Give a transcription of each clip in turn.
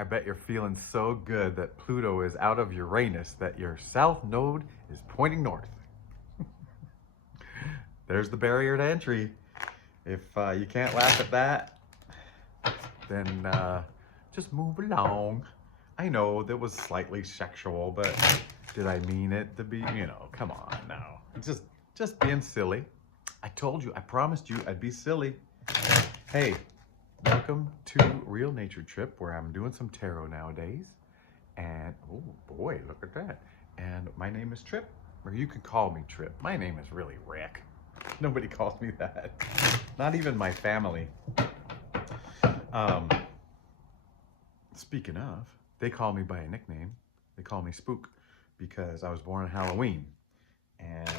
I bet you're feeling so good that Pluto is out of Uranus that your south node is pointing north. There's the barrier to entry. If you can't laugh at that, then just move along. I know that was slightly sexual, but did I mean it to be, come on now. Just being silly. I told you, I promised you I'd be silly. Hey, welcome to Real Nature Trip, where I'm doing some tarot nowadays. And, oh boy, look at that. And my name is Trip, or you can call me Trip. My name is really Rick. Nobody calls me that. Not even my family. Speaking of, they call me by a nickname. They call me Spook because I was born on Halloween. And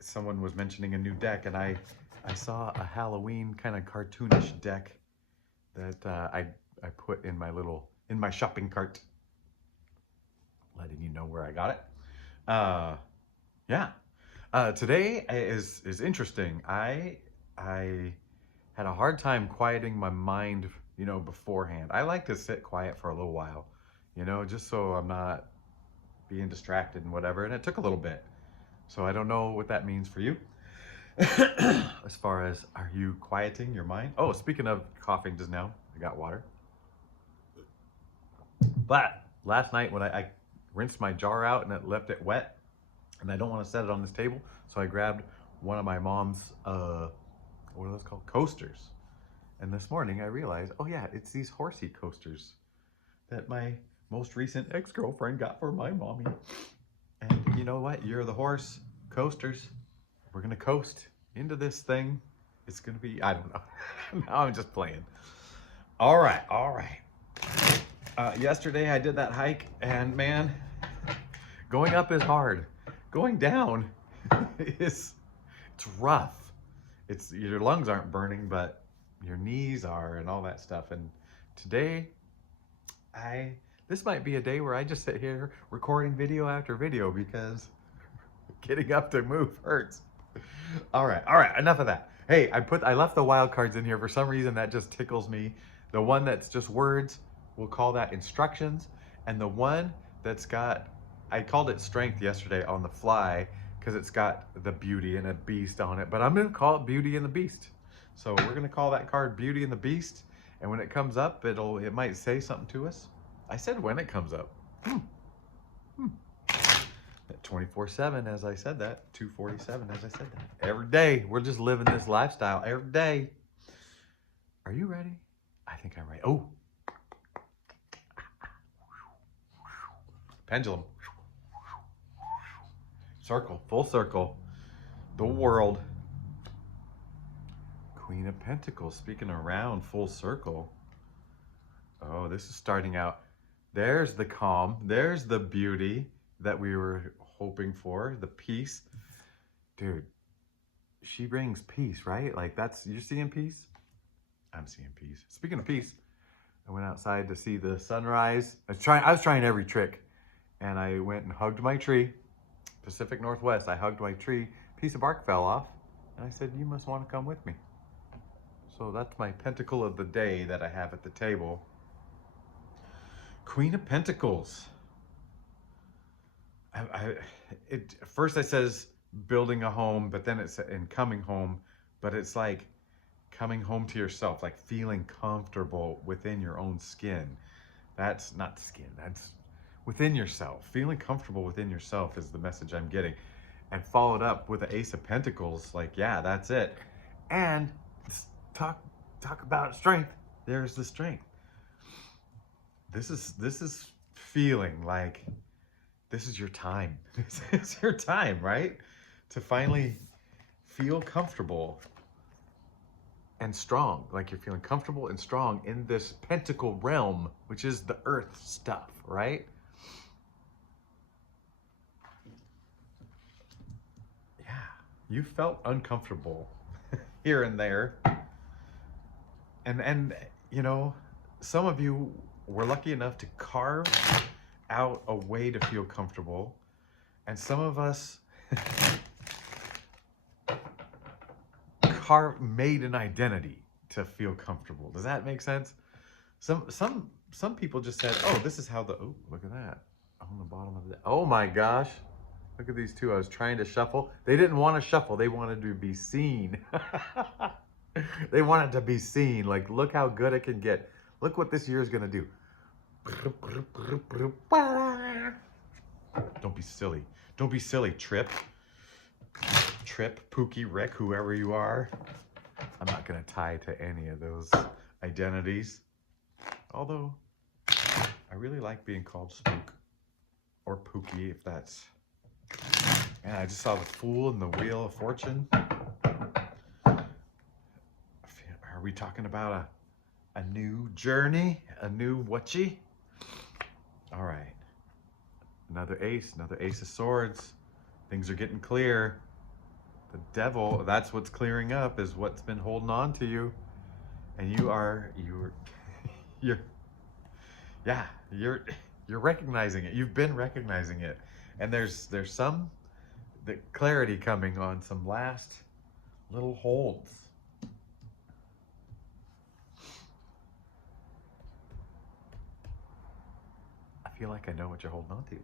someone was mentioning a new deck, and I saw a Halloween kind of cartoonish deck that I put in my shopping cart, letting you know where I got it. Yeah. Today is interesting. I had a hard time quieting my mind, beforehand. I like to sit quiet for a little while, just so I'm not being distracted and whatever. And it took a little bit. So I don't know what that means for you. As far as, are you quieting your mind? Oh, speaking of coughing just now, I got water. But last night when I rinsed my jar out and it left it wet, and I don't want to set it on this table, so I grabbed one of my mom's, what are those called? Coasters. And this morning I realized, oh yeah, it's these horsey coasters that my most recent ex-girlfriend got for my mommy. And you know what? You're the horse. Coasters. We're going to coast into this thing. It's going to be, I don't know. Now I'm just playing. All right. Yesterday I did that hike, and man, going up is hard. Going down it's rough. Your lungs aren't burning, but your knees are and all that stuff. And today, this might be a day where I just sit here recording video after video because getting up to move hurts. All right, enough of that. Hey, I left the wild cards in here for some reason. That just tickles me. The one that's just words, we'll call that instructions. And the one that's got, I called it strength yesterday on the fly because it's got the beauty and a beast on it, but I'm gonna call it Beauty and the Beast. So we're gonna call that card Beauty and the Beast, and when it comes up, it might say something to us. I said when it comes up. At 24/7 as I said that, 247 as I said that. Every day, we're just living this lifestyle every day. Are you ready? I think I'm ready. Oh. Pendulum. Circle, full circle. The world. Queen of Pentacles, speaking around, full circle. Oh, this is starting out. There's the calm. There's the beauty that we were hoping for, the peace. Dude, she brings peace, right? Like you're seeing peace? I'm seeing peace. Speaking of peace, I went outside to see the sunrise. I was trying every trick, and I went and hugged my tree. Pacific Northwest, I hugged my tree. Piece of bark fell off, and I said, you must want to come with me. So that's my pentacle of the day that I have at the table. Queen of Pentacles. First it says building a home, but then it's in coming home, but it's like coming home to yourself, like feeling comfortable within your own skin. That's not skin, that's within yourself. Feeling comfortable within yourself is the message I'm getting. And followed up with the Ace of Pentacles, like, yeah, that's it. And talk about strength. There's the strength. This is feeling like this is your time. This is your time, right? To finally feel comfortable and strong. Like you're feeling comfortable and strong in this pentacle realm, which is the earth stuff, right? Yeah, you felt uncomfortable here and there. And some of you were lucky enough to carve out a way to feel comfortable, and some of us made an identity to feel comfortable. Does that make sense? Some some people just said, oh, this is how the, oh, look at that. On the bottom of the, oh my gosh. Look at these two. I was trying to shuffle. They didn't want to shuffle. They wanted to be seen. They wanted to be seen. Like, look how good it can get. Look what this year is going to do. Don't be silly. Don't be silly, Trip. Trip, Pookie, Rick, whoever you are. I'm not going to tie to any of those identities. Although, I really like being called Spook. Or Pookie, if that's... And I just saw the Fool and the Wheel of Fortune. Are we talking about a new journey? A new whatchy? All right. Another ace of swords. Things are getting clear. The devil, that's what's clearing up, is what's been holding on to you. And you're recognizing it. You've been recognizing it. And there's some clarity coming on some last little holds. I feel like I know what you're holding on to.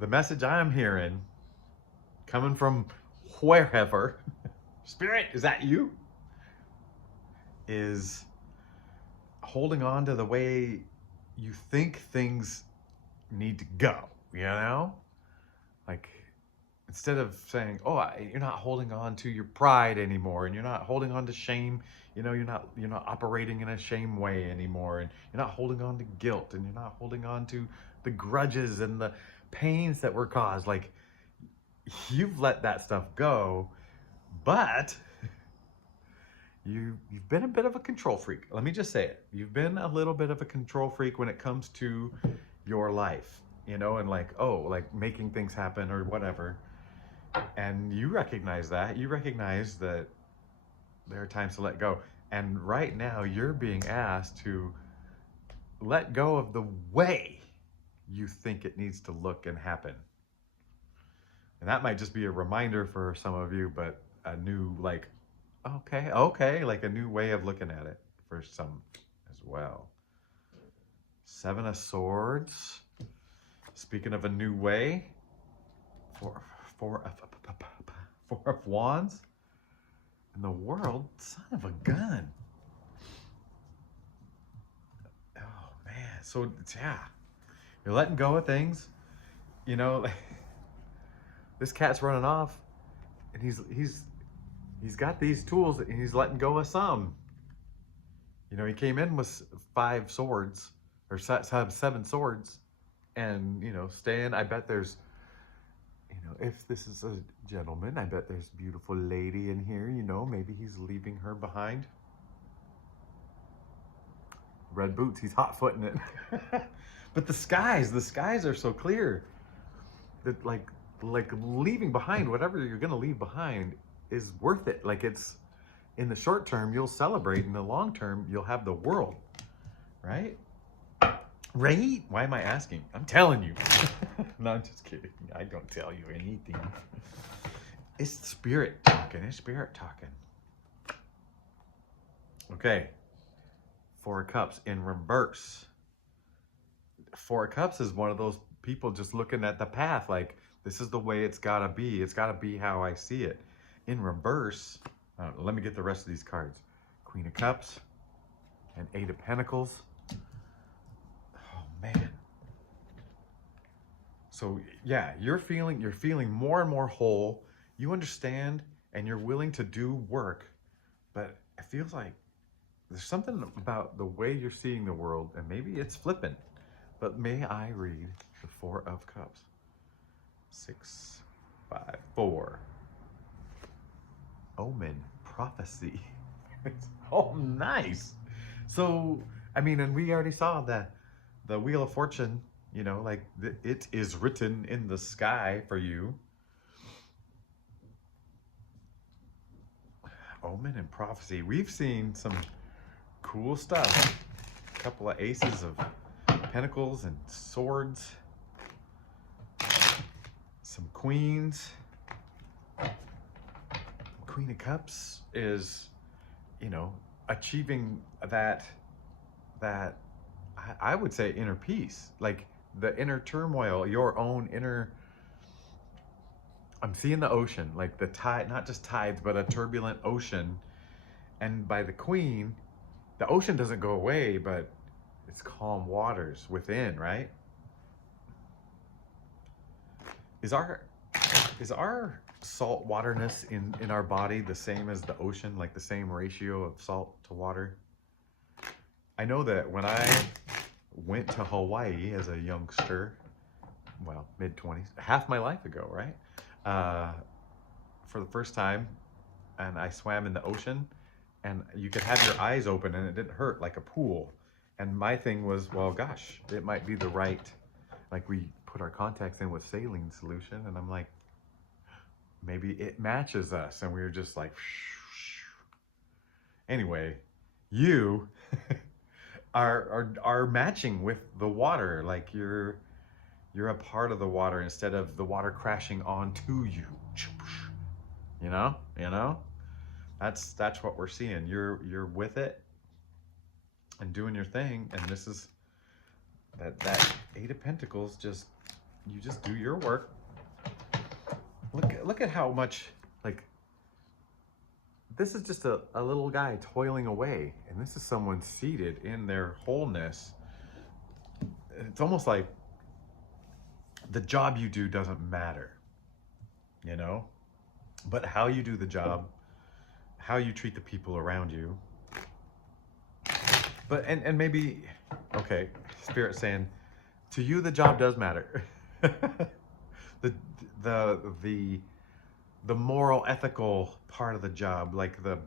The message I'm hearing, coming from wherever, Spirit, is that you? Is holding on to the way you think things need to go, you know? Like, instead of saying, oh, you're not holding on to your pride anymore, and you're not holding on to shame, you know, you're not operating in a shame way anymore, and you're not holding on to guilt, and you're not holding on to the grudges and the pains that were caused. Like, you've let that stuff go, but you've been a bit of a control freak. Let me just say it. You've been a little bit of a control freak when it comes to your life, you know, and like, oh, like making things happen or whatever. And you recognize that. You recognize that there are times to let go. And right now you're being asked to let go of the way you think it needs to look and happen. And that might just be a reminder for some of you, but a new, like, okay, like a new way of looking at it for some as well. Seven of Swords. Speaking of a new way, Four of Wands. And the World, Son of a gun. Oh man, so yeah, you're letting go of things. You know, this cat's running off, and he's got these tools, and he's letting go of some. You know, he came in with 5 swords, or 7 swords, and, you know, staying, I bet there's, you know, if this is a gentleman, I bet there's a beautiful lady in here, you know, maybe he's leaving her behind. Red boots, he's hot-footing it. But the skies are so clear that like leaving behind whatever you're gonna leave behind is worth it. Like, it's, in the short term, you'll celebrate. In the long term, you'll have the world, right? Right? Why am I asking? I'm telling you. No, I'm just kidding. I don't tell you anything. It's spirit talking. It's spirit talking. Okay. 4 of Cups in reverse. 4 of Cups is one of those people just looking at the path like, this is the way it's gotta be. It's gotta be how I see it. In reverse, let me get the rest of these cards. Queen of Cups and 8 of Pentacles. Oh man. So yeah, you're feeling more and more whole. You understand and you're willing to do work, but it feels like there's something about the way you're seeing the world, and maybe it's flippant, but may I read the 4 of Cups? 6, 5, 4. Omen, prophecy. Oh, nice. So, I mean, and we already saw the Wheel of Fortune, you know, like it is written in the sky for you. Omen and prophecy. We've seen some cool stuff. A couple of aces of pentacles and swords. Some queens. Queen of Cups is, you know, achieving that I would say inner peace, like the inner turmoil, your own inner. I'm seeing the ocean, like the tide, not just tides, but a turbulent ocean. And by the queen, the ocean doesn't go away, but it's calm waters within, right? Is our salt waterness in our body the same as the ocean, like the same ratio of salt to water? I know that when I went to Hawaii as a youngster, well, mid-20s, half my life ago, right? For the first time, and I swam in the ocean, and you could have your eyes open and it didn't hurt, like a pool. And my thing was, well, gosh, it might be the right, like we put our contacts in with saline solution, and I'm like, maybe it matches us. And we were just like, anyway, you are matching with the water, like you're a part of the water instead of the water crashing onto you. You know, that's what we're seeing. You're with it and doing your thing, and this is that Eight of Pentacles. You just do your work. Look at how much, like, this is just a little guy toiling away, and this is someone seated in their wholeness. It's almost like the job you do doesn't matter, you know, but how you do the job, how you treat the people around you. But and maybe, okay, Spirit saying to you the job does matter. the the moral, ethical part of the job, like the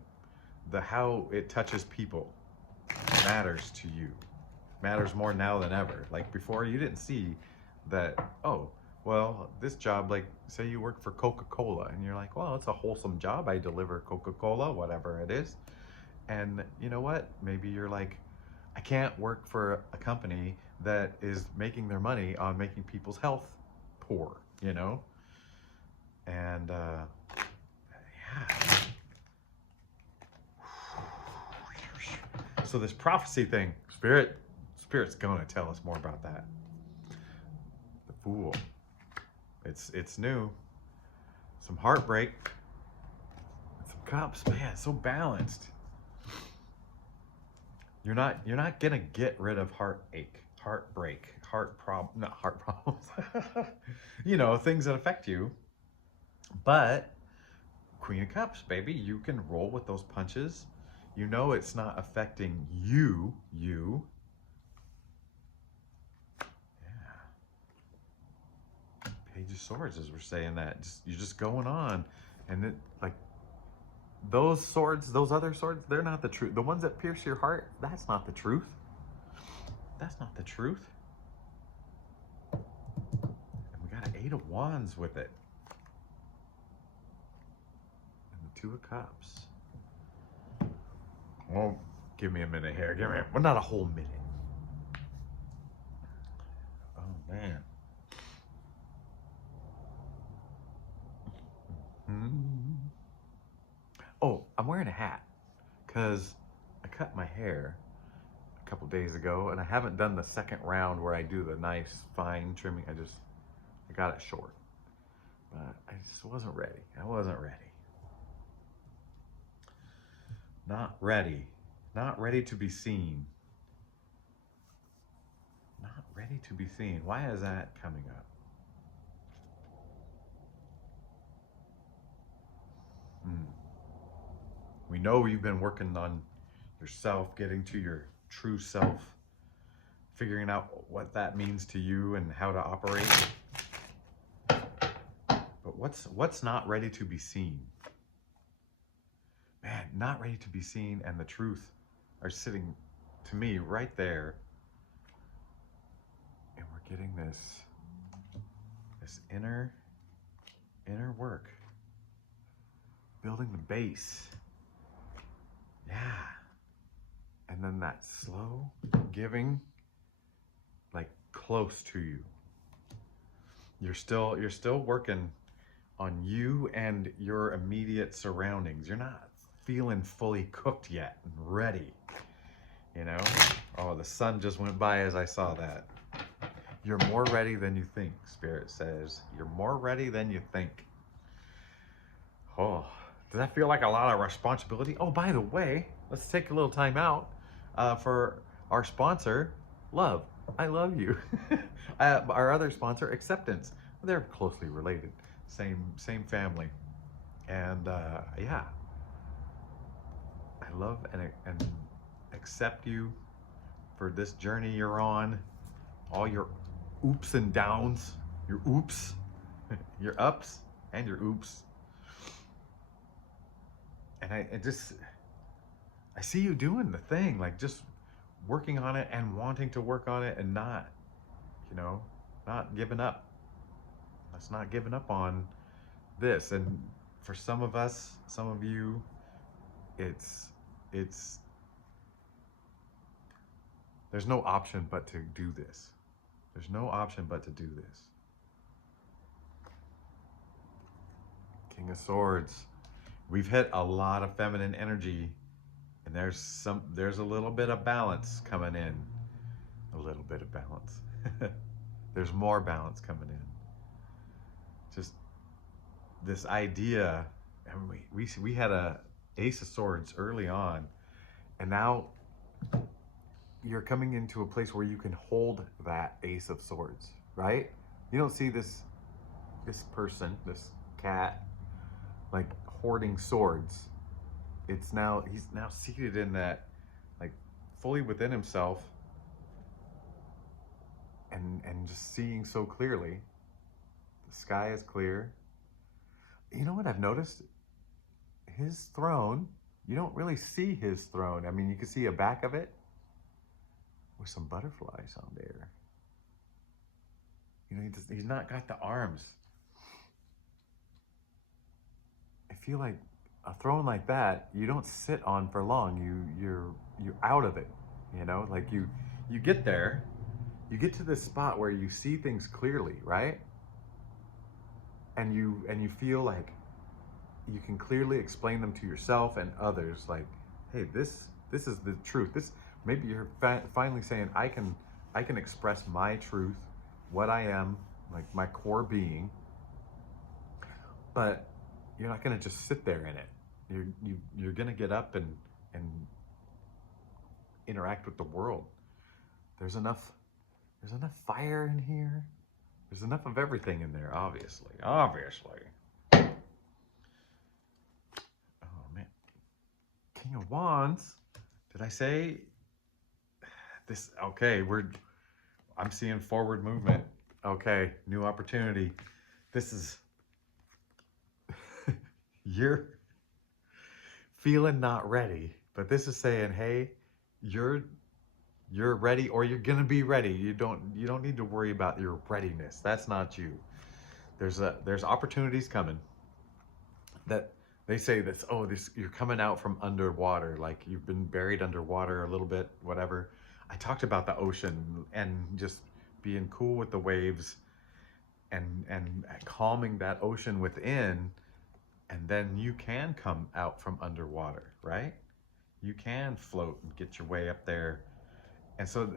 how it touches people, matters to you. Matters more now than ever. Like before, you didn't see that, oh, well, this job, like say you work for Coca-Cola and you're like, well, it's a wholesome job. I deliver Coca-Cola, whatever it is. And you know what? Maybe you're like, I can't work for a company that is making their money on making people's health poor, you know? And yeah. So this prophecy thing, Spirit's gonna tell us more about that. The Fool. It's new. Some heartbreak. Some cups, man, so balanced. You're not gonna get rid of heartache, heartbreak, not heart problems. You know, things that affect you. But Queen of Cups, baby, you can roll with those punches. You know it's not affecting you. Yeah. Page of Swords, as we're saying that. You're just going on. And it, like, those swords, those other swords, they're not the truth. The ones that pierce your heart, that's not the truth. That's not the truth. And we got an Eight of Wands with it. And the Two of Cups. Well, give me a minute here. Well, not a whole minute. Oh, man. Oh, I'm wearing a hat because I cut my hair a couple days ago, and I haven't done the second round where I do the nice fine trimming. I got it short, but I just wasn't ready. I wasn't ready. Not ready. Not ready to be seen. Not ready to be seen. Why is that coming up? We know you've been working on yourself, getting to your true self, figuring out what that means to you and how to operate. But what's not ready to be seen? Man, not ready to be seen and the truth are sitting, to me, right there. And we're getting this inner work. Building the base. Yeah. And then that slow giving, like close to you. You're still working on you and your immediate surroundings. You're not feeling fully cooked yet and ready. You know? Oh, the sun just went by as I saw that. You're more ready than you think, Spirit says. You're more ready than you think. Oh, does that feel like a lot of responsibility? Oh, by the way, let's take a little time out for our sponsor, Love. I love you. Our other sponsor, Acceptance. They're closely related, same family, and yeah, I love and accept you for this journey you're on. All your oops and downs, your oops, your ups, and your oops. And I see you doing the thing, like just working on it and wanting to work on it and not, not giving up. Let's not giving up on this. And for some of us, some of you, it's there's no option but to do this. There's no option but to do this. King of Swords. We've hit a lot of feminine energy, and there's a little bit of balance coming in. A little bit of balance. There's more balance coming in. Just this idea, and we had a Ace of Swords early on, and now you're coming into a place where you can hold that Ace of Swords, right? You don't see this person, this cat, like hoarding swords. He's now seated in that, like fully within himself, and just seeing so clearly. The sky is clear. You know what I've noticed? His throne, you don't really see his throne. I mean, you can see a back of it with some butterflies on there. He's not got the arms. I feel like a throne like that, you don't sit on for long. You're out of it. Like you get there, you get to this spot where you see things clearly, right? And you feel like you can clearly explain them to yourself and others. Like, hey, this is the truth. Maybe you're finally saying, I can express my truth, what I am, like my core being. But you're not going to just sit there in it. You're going to get up and interact with the world. There's enough fire in here. There's enough of everything in there, obviously. Oh man. King of Wands. Did I say this? Okay, I'm seeing forward movement. Okay, new opportunity. This is you're feeling not ready, but this is saying, hey, you're ready, or you're gonna be ready. You don't need to worry about your readiness. That's not you. There's opportunities coming. That they say you're coming out from underwater, like you've been buried underwater a little bit, whatever. I talked about the ocean and just being cool with the waves and calming that ocean within. And then you can come out from underwater, right? You can float and get your way up there. And so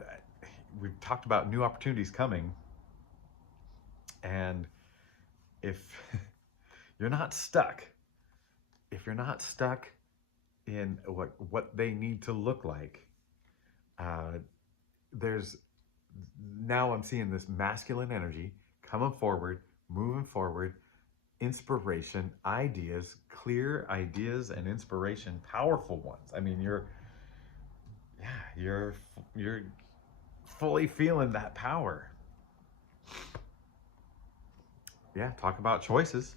we've talked about new opportunities coming. And if you're not stuck, in what they need to look like, now I'm seeing this masculine energy coming forward, moving forward, inspiration, ideas, clear ideas and inspiration, powerful ones. I mean, you're fully feeling that power. Yeah, talk about choices.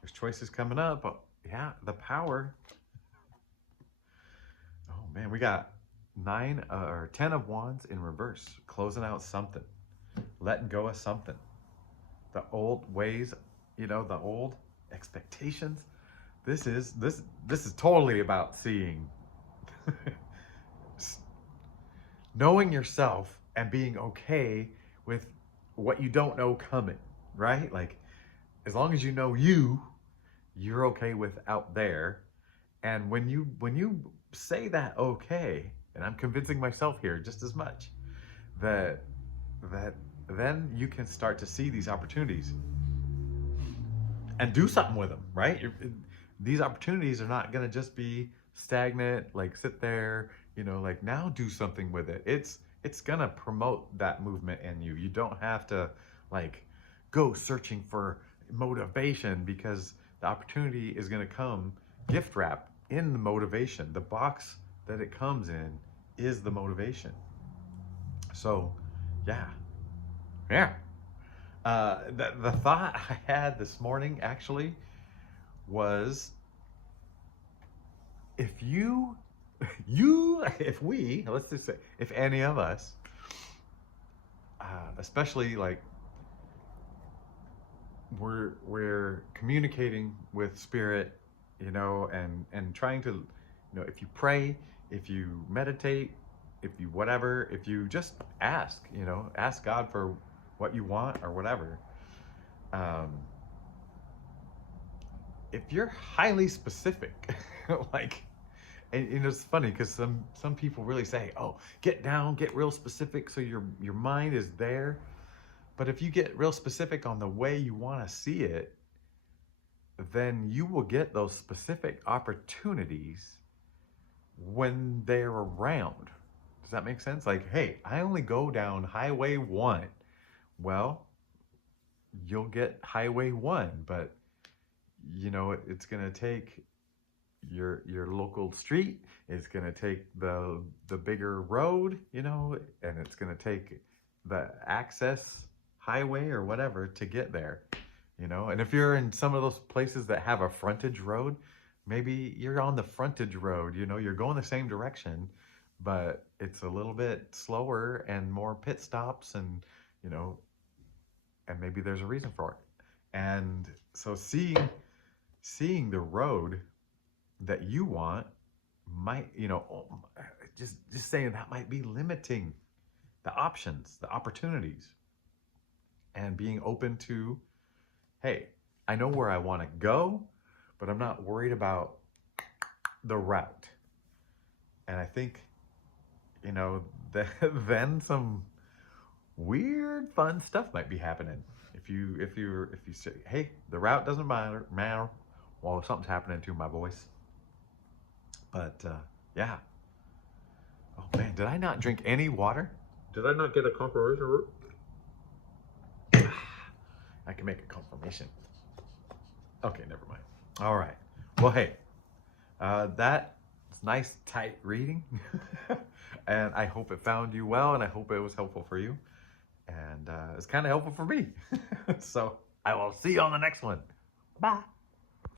There's choices coming up, but yeah, the power. Oh man, we got 9 or 10 of Wands in reverse, closing out something, letting go of something. The old ways, the old expectations. This is totally about seeing knowing yourself and being okay with what you don't know coming, right? Like, as long as you know you're okay with out there, And when you say that okay, and I'm convincing myself here just as much, that then you can start to see these opportunities and do something with them, right? These opportunities are not going to just be stagnant, like sit there, like now do something with it. It's going to promote that movement in you. You don't have to like go searching for motivation, because the opportunity is going to come gift wrapped in the motivation. The box that it comes in is the motivation. So, yeah. Yeah. The thought I had this morning actually was, if if we, let's just say, if any of us, especially like we're communicating with spirit, and trying to, if you pray, if you meditate, if you whatever, if you just ask God for what you want or whatever, if you're highly specific, like, and it's funny because some people really say, oh, get down, get real specific so your mind is there. But if you get real specific on the way you want to see it, then you will get those specific opportunities when they're around. Does that make sense? Like, hey, I only go down Highway 1. Well, you'll get Highway 1, but it's going to take your local street, it's going to take the bigger road, and it's going to take the access highway or whatever to get there, and if you're in some of those places that have a frontage road, maybe you're on the frontage road, you're going the same direction, but it's a little bit slower and more pit stops, and and maybe there's a reason for it. And so seeing the road that you want might, just saying that might be limiting the options, the opportunities, and being open to, hey, I know where I want to go, but I'm not worried about the route. And I think, then some weird fun stuff might be happening. If you say, hey, the route doesn't matter while something's happening to my voice. But yeah. Oh man, did I not drink any water? Did I not get a confirmation root? I can make a confirmation. Okay, never mind. All right. Well, hey, that's nice, tight reading. And I hope it found you well, and I hope it was helpful for you. And it's kind of helpful for me. So I will see you on the next one. Bye.